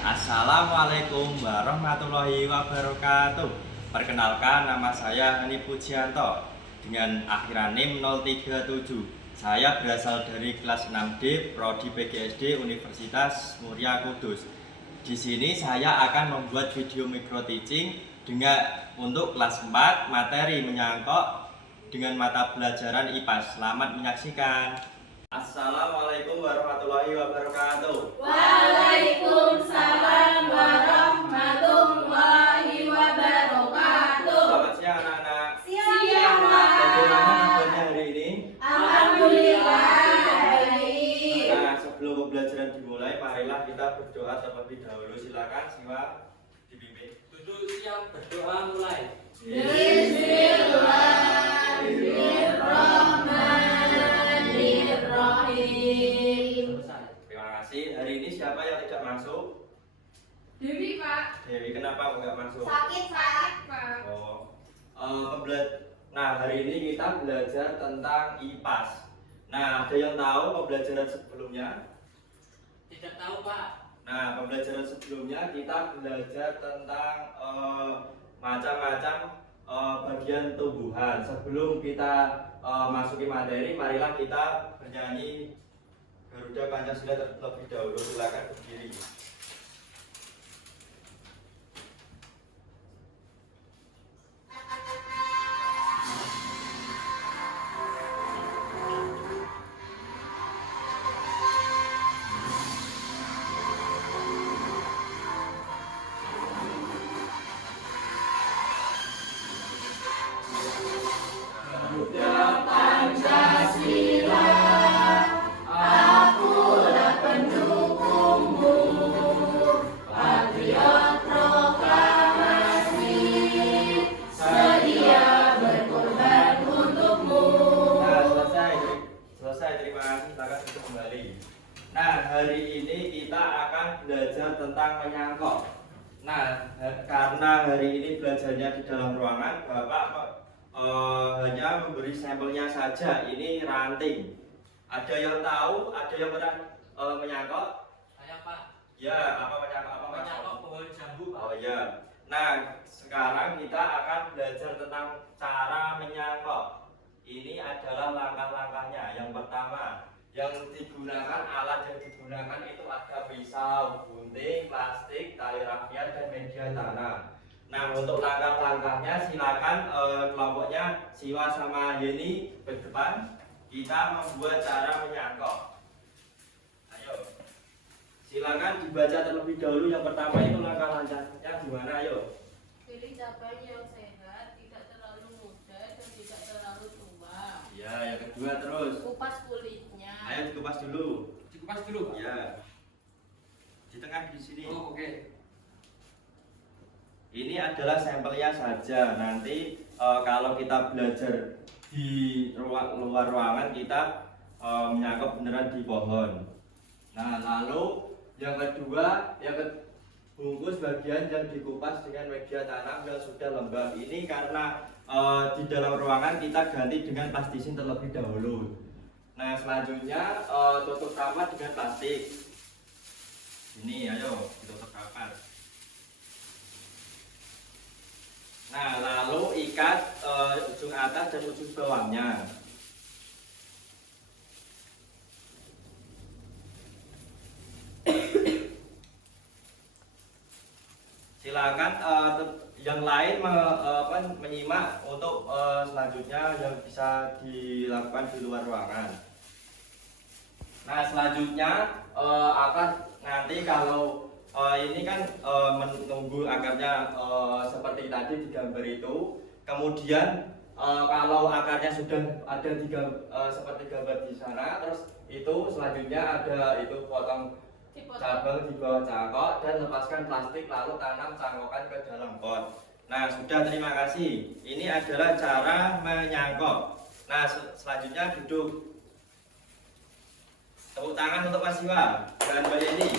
Assalamualaikum warahmatullahi wabarakatuh. Perkenalkan, nama saya Hani Pujianto dengan akhiran NIM 037. Saya berasal dari kelas 6D Prodi PGSD Universitas Muria Kudus. Di sini saya akan membuat video micro teaching untuk kelas 4 materi menyangkut dengan mata pelajaran IPAS. Selamat menyaksikan. Assalamualaikum warahmatullahi wabarakatuh. Waalaikumsalam warahmatullahi wabarakatuh. Selamat siang anak-anak. Siang, Pak. Bagaimana kabarnya hari ini? Alhamdulillah baik. Nah, sebelum pembelajaran dimulai, marilah kita berdoa terlebih dahulu. Silakan, Siwa dipimpin. Duduk siap berdoa mulai. Bismillahirrahmanirrahim. Selesai. Terima kasih. Hari ini siapa yang tidak masuk? Dewi, Pak. Dewi, kenapa nggak masuk? Sakit, Pak. Oh, nah, hari ini kita belajar tentang IPAS. Nah, ada yang tahu pembelajaran sebelumnya? Tidak tahu, Pak. Nah, pembelajaran sebelumnya kita belajar tentang macam-macam bagian tumbuhan. Sebelum kita masuki materi, marilah kita bernyanyi Garuda Pancasila terlebih dahulu. Silakan berdiri. Terima kasih. Silakan duduk kembali. Nah, hari ini kita akan belajar tentang menyangkok. Nah, karena hari ini belajarnya di dalam ruangan, Bapak hanya memberi sampelnya saja. Ini ranting. Ada yang tahu? Ada yang pernah menyangkok? Saya, Pak. Ya, apa menyangkok? Apa Menyangkut pohon jambu, Pak. Oh ya. Nah, sekarang kita akan belajar tentang cara menyangkok. Ini adalah langkah-langkahnya. Yang pertama, yang digunakan, alat yang digunakan itu ada pisau, gunting, plastik, tali rafia, dan media tanam. Nah, untuk langkah-langkahnya silakan kelompoknya Siwa sama Yeni ke depan. Kita membuat cara menyangkok. Ayo. Silakan dibaca terlebih dahulu. Yang pertama itu langkah-langkahnya gimana? Ayo. Pilih cabai yang sehat, tidak terlalu muda dan tidak terlalu tua. Ya, yang kedua terus. Kupas kulitnya. Ayo dikupas dulu. Dikupas dulu, Pak. Ya. Di tengah di sini. Oh, oke. Ini adalah sampelnya saja. Nanti kalau kita belajar di luar ruangan kita menyangkut beneran di pohon. Nah, lalu yang kedua, bungkus bagian yang dikupas dengan media tanam yang sudah lembab. Ini karena di dalam ruangan kita ganti dengan plastisin terlebih dahulu. Nah, selanjutnya tutup rapat dengan plastik. Ini, ayo ditutup rapat. Nah, lalu ikat ujung atas dan ujung bawahnya. Silakan yang lain menyimak untuk selanjutnya yang bisa dilakukan di luar ruangan. Nah, selanjutnya akan nanti kalau ini kan menunggu akarnya seperti tadi di gambar itu. Kemudian kalau akarnya sudah ada seperti gambar di sana, terus itu selanjutnya ada itu potong cabang di bawah cangkok dan lepaskan plastik lalu tanam cangkokan ke dalam pot. Nah, sudah, terima kasih. Ini adalah cara menyangkok. Nah, selanjutnya duduk. Tepuk tangan untuk Mas Siwa dan Mbak Yeni.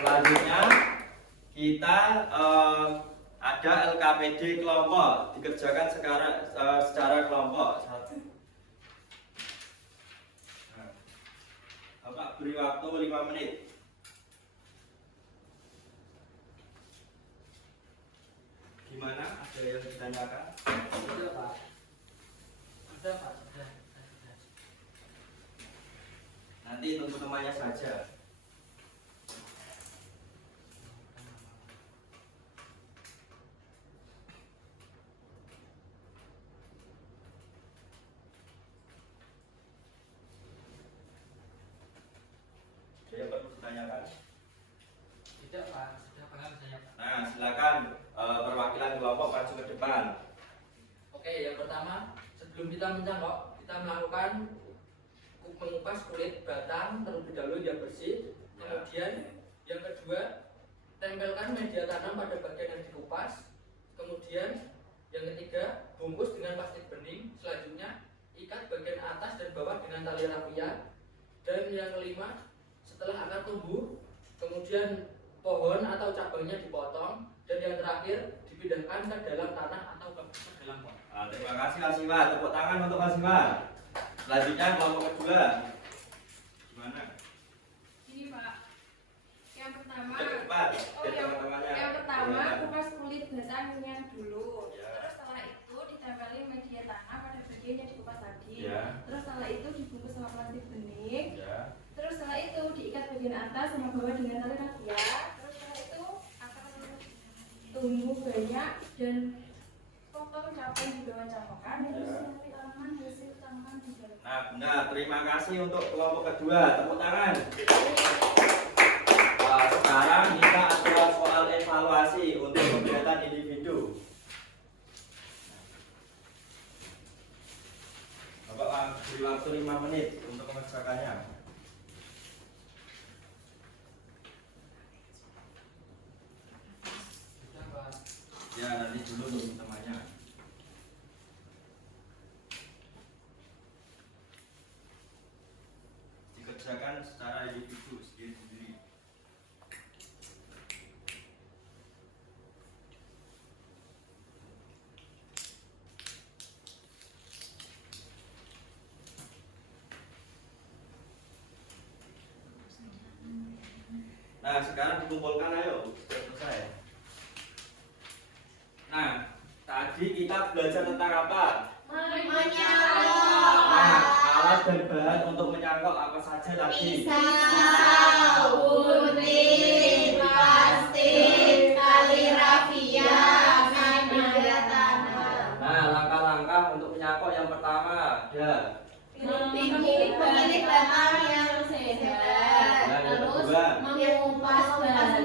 Selanjutnya kita ada LKPD kelompok, dikerjakan secara kelompok. Bapak beri waktu 5 menit. ditanyakan? Sudah Pak. Sudah Pak, sudah. Nanti tunggu temannya saja. Ada yang perlu ditanyakan? Tidak Pak, sudah paham saya Pak. Nah, silakan perwakilan kelompok maju ke depan. Oke, yang pertama, sebelum kita mencangkok, kita melakukan mengupas kulit batang terlebih dahulu yang bersih. Kemudian yang kedua, tempelkan media tanam pada bagian yang dikupas. Kemudian yang ketiga, bungkus dengan plastik bening. Selanjutnya, ikat bagian atas dan bawah dengan tali rafia. Dan yang kelima, setelah akar tumbuh, kemudian pohon atau cabangnya dipotong. Dan yang terakhir, dipindahkan ke dalam tanah atau ke dalam pot. Terima kasih Asiwa, tepuk tangan untuk Asiwa. Selanjutnya kelompok kedua. Gimana? Ini Pak. Yang pertama. Cepat, Oh, biar teman-temannya. yang pertama Iya. kupas kulit batangnya dulu. Ya. Terus setelah itu ditempelin media tanah pada bagian yang dikupas tadi. Ya. Terus setelah itu dibungkus sama plastik bening. Ya. Terus setelah itu diikat bagian atas sama bawah dengan tali rafia. Terus setelah itu akan tumbuh banyak dan potong capung di bawah cangkokan. Terus Ya. nanti tanaman hasil tanaman di dalam. Nah, benar. Terima kasih untuk kelompok kedua. Tepuk tangan. Sekarang kita ada soal evaluasi untuk kegiatan individu. Bapak beri waktu 5 menit untuk mengerjakannya. Sudah Pak. Ya, nanti dulu untuk temannya. Dikerjakan secara individu sendiri-sendiri. Nah, sekarang dikumpulkan ayo, sudah selesai. Nah, tadi kita belajar tentang apa? Nah, alat dan bahan untuk menyangkok apa saja tadi? gunting, plastik, tali rafia, media tanam. Nah, langkah-langkah untuk menyangkok yang pertama ada. Pemilik batang yang sehat. Nah, yang Terus kedua, mengupas batang.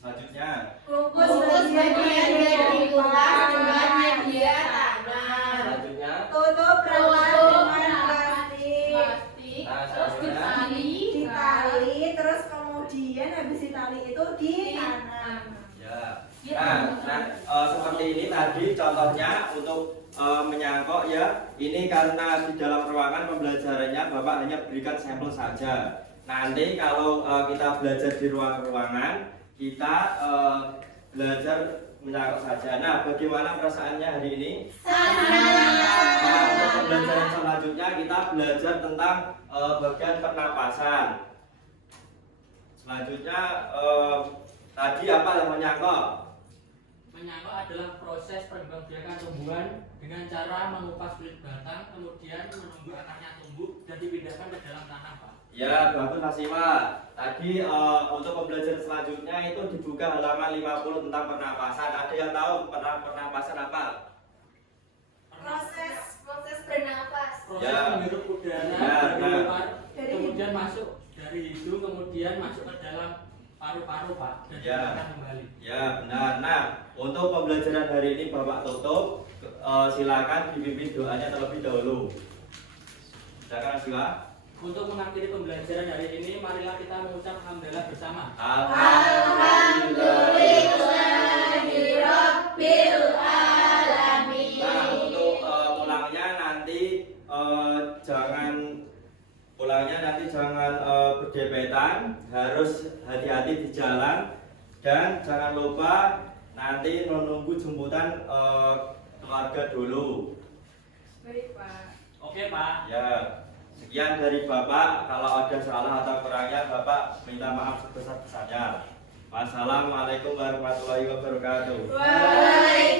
selanjutnya. Bungkus bagian yang dikupas dengan media tanam. Selanjutnya. Tutup rawan dengan plastik. Nah, Terus selanjutnya. Ditali, terus kemudian habis ditali itu ditanam. Ya. Seperti ini tadi contohnya untuk menyangkok ya. Ini karena di dalam ruangan pembelajarannya Bapak hanya berikan sampel saja. Nanti kalau kita belajar di ruangan, kita belajar menyangkok saja. Nah, bagaimana perasaannya hari ini? Nah, untuk pembelajaran selanjutnya kita belajar tentang bagian pernapasan. Selanjutnya tadi apa yang menyangkok? Menyangkok adalah proses perkembangan tumbuhan dengan cara mengupas kulit batang, kemudian menunggu akarnya tumbuh dan dipindahkan ke dalam tanah, Pak. Ya, bagus Mas Ima. Tadi untuk pembelajaran selanjutnya itu dibuka halaman 50 tentang pernapasan. Ada yang tahu pernapasan apa? Proses bernapas. Proses Ya. menghirup udara Ya, dari nah. luar, kemudian masuk dari hidung, kemudian masuk ke dalam paru-paru, Pak, dan Ya. dikeluarkan kembali. Ya, benar. Nah, untuk pembelajaran hari ini Bapak tutup. Silakan dipimpin doanya terlebih dahulu. Silakan Siwa. Untuk mengakhiri pembelajaran hari ini, marilah kita mengucap alhamdulillah bersama. Alhamdulillahirabbil alamin. Nah, untuk pulangnya nanti jangan berdepetan, harus hati-hati di jalan dan jangan lupa nanti menunggu jemputan keluarga dulu. Baik, Pak. Oke, Pak. Ya, sekian dari Bapak. Kalau ada salah atau kurangnya, Bapak minta maaf sebesar-besarnya. Wassalamualaikum warahmatullahi wabarakatuh. Waalaikumsalam.